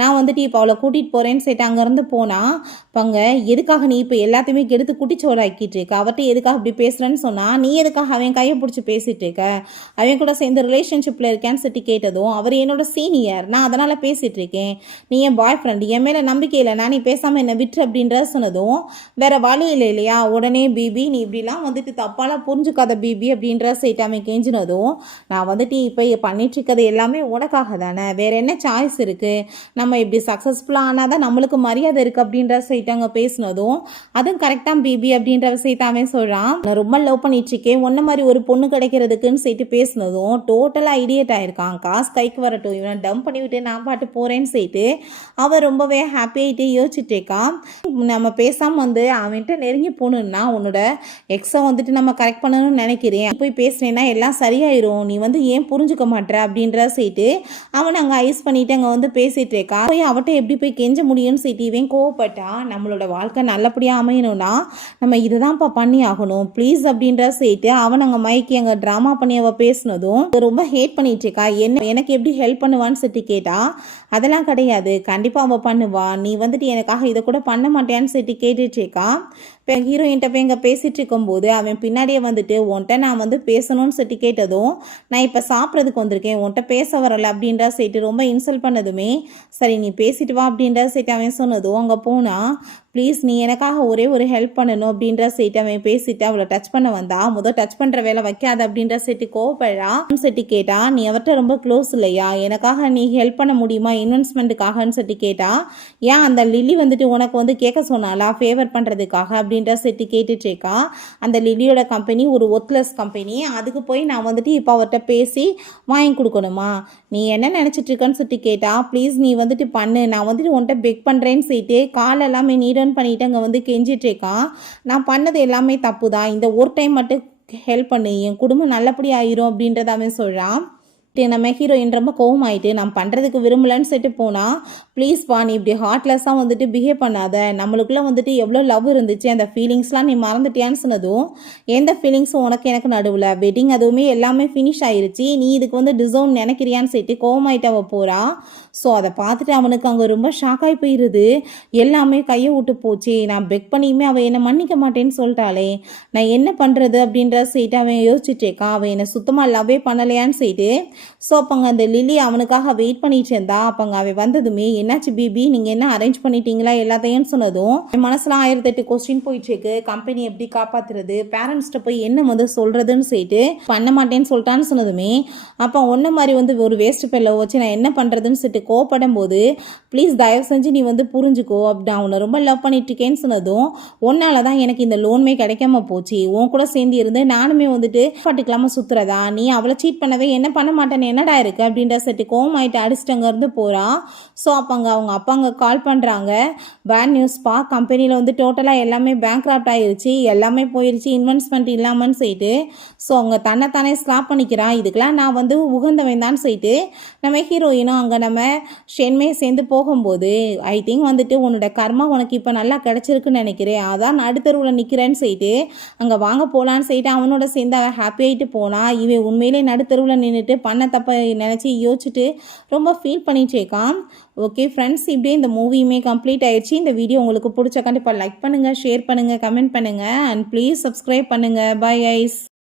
நான் வந்துட்டு இப்போ அவளை கூட்டிகிட்டு போகிறேன்னு சொல்லிட்டு அங்கேருந்து போனால் பங்க எதுக்காக நீ இப்போ எல்லாத்தையுமே கெடுத்து குட்டிச்சோறாக்கிட்டு இருக்க, அவர்கிட்ட எதுக்காக இப்படி பேசுகிறேன்னு சொன்னால் நீ எதுக்காக அவன் கையை பிடிச்சி பேசிட்டு இருக்க, அவன் கூட சேர்ந்து ரிலேஷன்ஷிப்பில் இருக்கேன்னு சொல்லிட்டு கேட்டதும் அவர் என்னோட சீனியர், நான் அதனால் பேசிகிட்டு இருக்கேன், நீ என் பாய் ஃப்ரெண்ட், என் மேலே நம்பிக்கை இல்லை, நான் நீ பேசாமல் என்னை விட்டு அப்படின்றத சொன்னதும் வேற வழி இல்லை இல்லையா, உடனே பிபி நீ இப்படிலாம் வந்துட்டு தப்பாலாம் புரிஞ்சுக்காத பிபி அப்படின்ற சைட்டாமே கெஞ்சினதும் நான் வந்துட்டு இப்போ பண்ணிட்டு இருக்கிறது எல்லாமே உனக்காக தானே, வேற என்ன சாய்ஸ் இருக்குது, நம்ம இப்படி சக்ஸஸ்ஃபுல்லாக ஆனால் தான் நம்மளுக்கு மரியாதை இருக்குது அப்படின்ற சைட்டாங்க பேசினதும் அதுவும் கரெக்டாக பிபி அப்படின்ற சைட்டாமே சொல்கிறான், நான் ரொம்ப லவ் பண்ணிட்டு இருக்கேன், ஒன்ன மாதிரி ஒரு பொண்ணு கிடைக்கிறதுக்குன்னு சொல்லிட்டு பேசினதும் டோட்டலாக ஐடியேட் ஆயிருக்கான், காசு கைக்கு வரட்டும் இவனை டம்ப் பண்ணிவிட்டு நான் பாட்டு போகிறேன்னு சொல்லிட்டு அவன் ரொம்பவே ஹாப்பி ஆகிட்டு யோசிச்சுட்டேக்கா. நம்ம பேசாமல் வந்து அவன்கிட்ட நெருங்கி போகணுன்னா உன்னோட எக்ஸை வந்துட்டு நம்ம கரெக்ட் பண்ணணும்னு நினைக்கிறேன், போய் பேசுனேன்னா எல்லாம் சரியாயிரும், நீ வந்து ஏன் புரிஞ்சுக்க மாட்டேற அப்படின்ற சொல்லிட்டு அவனை அங்கே ஐஸ் பண்ணிட்டு அங்கே வந்து பேசிட்டு இருக்கா. போய் அவட்ட எப்படி போய் கெஞ்ச முடியும்னு சொல்லிட்டு இவன் கோவப்பட்டா, நம்மளோட வாழ்க்கை நல்லபடியாக அமையணும்னா நம்ம இதை தான்ப்பா பண்ணி ஆகணும் ப்ளீஸ் அப்படின்ற சொல்லிட்டு அவன் அங்கே மைக்கி அங்கே ட்ராமா பண்ணி அவள் பேசினதும் ரொம்ப ஹேட் பண்ணிட்டு இருக்கா. என்ன எனக்கு எப்படி ஹெல்ப் பண்ணுவான்னு சொல்லிட்டு கேட்டா, அதெல்லாம் கிடையாது கண்டிப்பாக அவள் பண்ணுவா, நீ வந்துட்டு எனக்காக இதை கூட பண்ண மாட்டேன்னு சொல்லிட்டு கேட்டுட்ருக்கா. இப்போ ஹீரோயின்ட்ட போய் இங்கே பேசிகிட்டு இருக்கும்போது அவன் பின்னாடியே வந்துட்டு உன்ட்ட நான் வந்து பேசணும்னு சொல்லிட்டு கேட்டதும் நான் இப்போ சாப்பிட்றதுக்கு வந்திருக்கேன் உன்ட்ட பேச வரல அப்படின்ற சொல்லிட்டு ரொம்ப இன்சல்ட் பண்ணதுமே சரி நீ பேசிட்டு வா அப்படின்ற சொல்லிட்டு அவன் சொன்னதும் அங்கே போனால் ப்ளீஸ் நீ எனக்காக ஒரே ஒரு ஹெல்ப் பண்ணணும் அப்படின்ற சைட்டு அவன் பேசிட்டு அவளை டச் பண்ண வந்தா, முதல் டச் பண்ணுற வேலை வைக்காத அப்படின்ற சைட்டு கோவப்படா சைட்டு கேட்டா, நீ அவர்கிட்ட ரொம்ப க்ளோஸ் இல்லையா, எனக்காக நீ ஹெல்ப் பண்ண முடியுமா இன்வெஸ்ட்மெண்ட்டுக்காகன்னு சொல்லிட்டு கேட்டா, ஏன் அந்த லில்லி வந்துட்டு உனக்கு வந்து கேட்க சொன்னாலா ஃபேவர் பண்ணுறதுக்காக அப்படின்ற சைட்டு கேட்டுட்ருக்கா. அந்த லில்லியோட கம்பெனி ஒரு ஒர்த்லெஸ் கம்பெனி, அதுக்கு போய் நான் வந்துட்டு இப்போ அவர்கிட்ட பேசி வாங்கி கொடுக்கணுமா, நீ என்ன நினச்சிட்டு இருக்கன்னு சொல்லிட்டு கேட்டா, ப்ளீஸ் நீ வந்துட்டு பண்ணு, நான் வந்துட்டு உன்கிட்ட பெக் பண்ணுறேன்னு சொல்லிட்டு கால் எல்லாமே நீ பண்ணிட்டு அங்கே வந்து கெஞ்சிட்ருக்கான். நான் பண்ணது எல்லாமே தப்பு தான், இந்த ஒரு டைம் மட்டும் ஹெல்ப் பண்ணு, என் குடும்பம் நல்லபடி ஆயிரும் அப்படின்றத அவன் சொல்கிறான். நம்ம ஹீரோயின் ரொம்ப கோவமாயிட்டு நான் பண்ணுறதுக்கு விரும்பலன்னு சொல்லிட்டு போனால், ப்ளீஸ் பா நீ இப்படி ஹார்ட்லெஸ்ஸாக வந்துட்டு பிஹேவ் பண்ணாத, நம்மளுக்குள்ளே வந்துட்டு எவ்வளோ லவ் இருந்துச்சு அந்த ஃபீலிங்ஸ்லாம் நீ மறந்துட்டியான்னு சொன்னதும் எந்த ஃபீலிங்ஸும் உனக்கு எனக்கு நடுவில், வெட்டிங் அதுவுமே எல்லாமே ஃபினிஷ் ஆயிருச்சு, நீ இதுக்கு வந்து டிசர்வ் நினைக்கிறியான்னு சொல்லிட்டு கோவமாயிட்டு அவள் போகிறா. ஸோ அதை பார்த்துட்டு அவனுக்கு அங்கே ரொம்ப ஷாக்காகி போயிடுது, எல்லாமே கையை விட்டு போச்சு, நான் பெக் பண்ணியுமே அவள் என்னை மன்னிக்க மாட்டேன்னு சொல்லிட்டாளே, நான் என்ன பண்ணுறது அப்படின்ற சொல்லிட்டு அவன் யோசிச்சுட்டேக்கா. அவன் என்னை சுத்தமாக லவ்வே பண்ணலையான்னு சொல்லிட்டு ஸோ அப்போங்க அந்த லில்லி அவனுக்காக வெயிட் பண்ணிட்டு இருந்தா. அப்போங்க அவன் வந்ததுமே என்னாச்சு பிபி நீங்கள் என்ன அரேஞ்ச் பண்ணிட்டீங்களா எல்லாத்தையும் சொன்னதும் மனசுல 1008 கொஸ்டின் போயிட்டுருக்கு, கம்பெனி எப்படி காப்பாற்றுறது, பேரண்ட்ஸ்கிட்ட போய் என்ன வந்து சொல்கிறதுன்னு சொல்லிட்டு பண்ண மாட்டேன்னு சொல்லிட்டான்னு சொன்னதுமே அப்போ ஒன்றை மாதிரி வந்து ஒரு வேஸ்ட் பெல்லை வச்சு நான் என்ன பண்ணுறதுன்னு சொல்லிட்டு கோவப்படும் போது ப்ளீஸ் தயவு செஞ்சு நீ வந்து புரிஞ்சுக்கோ, அப்படி நான் உன்னை ரொம்ப லவ் பண்ணிட்டு இருக்கேன்னு சொன்னதும் உன்னால தான் எனக்கு இந்த லோனுமே கிடைக்காம போச்சு, உன் கூட சேர்ந்து இருந்து நானுமே வந்துட்டு பாட்டுக்கலாமல் சுற்றுறதா, நீ அவளை சீட் பண்ணவே என்ன பண்ண மாட்டேன் என்னடா இருக்குது அப்படின்ற செட்டு கோவமாயிட்டு அடிச்சுட்டு அங்கேருந்து போகிறான். ஸோ அப்போங்க அவங்க அப்பாங்க கால் பண்ணுறாங்க, பேட் நியூஸ்ப்பா, கம்பெனியில் வந்து டோட்டலாக எல்லாமே பேங்க்ராப்ட் ஆகிருச்சு, எல்லாமே போயிடுச்சு, இன்வெஸ்ட்மெண்ட் இல்லாமன்னு சொல்லிட்டு. ஸோ அவங்க தன்னைத்தானே ஸ்லாப் பண்ணிக்கிறான், இதுக்கெலாம் நான் வந்து உகந்தவன் தான் சொல்லிட்டு நம்ம ஹீரோயினும் அங்கே நம்ம ஷென்மே சேர்ந்து போகும்போது ஐ திங்க் வந்துட்டு உன்னோட கர்மா உனக்கு இப்போ நல்லா கிடச்சிருக்குன்னு நினைக்கிறேன், அதான் நடுத்தருவில் நிற்கிறேன்னு சொல்லிட்டு அங்கே வாங்க போகலான்னு சொல்லிட்டு அவனோட சேர்ந்து அவன் ஹாப்பி ஆகிட்டு போனான். இவன் உண்மையிலே நடுத்தருவில் நின்றுட்டு பண்ண தப்பை நினச்சி யோசிச்சுட்டு ரொம்ப ஃபீல் பண்ணிட்டேக்கான். ஓகே ஃப்ரெண்ட்ஸ், இப்படியே இந்த மூவியுமே கம்ப்ளீட் ஆயிடுச்சு. இந்த வீடியோ உங்களுக்கு பிடிச்ச கண்டிப்பாக லைக் பண்ணுங்கள், ஷேர் பண்ணுங்கள், கமெண்ட் பண்ணுங்கள் அண்ட் ப்ளீஸ் சப்ஸ்கிரைப் பண்ணுங்கள். Bye guys.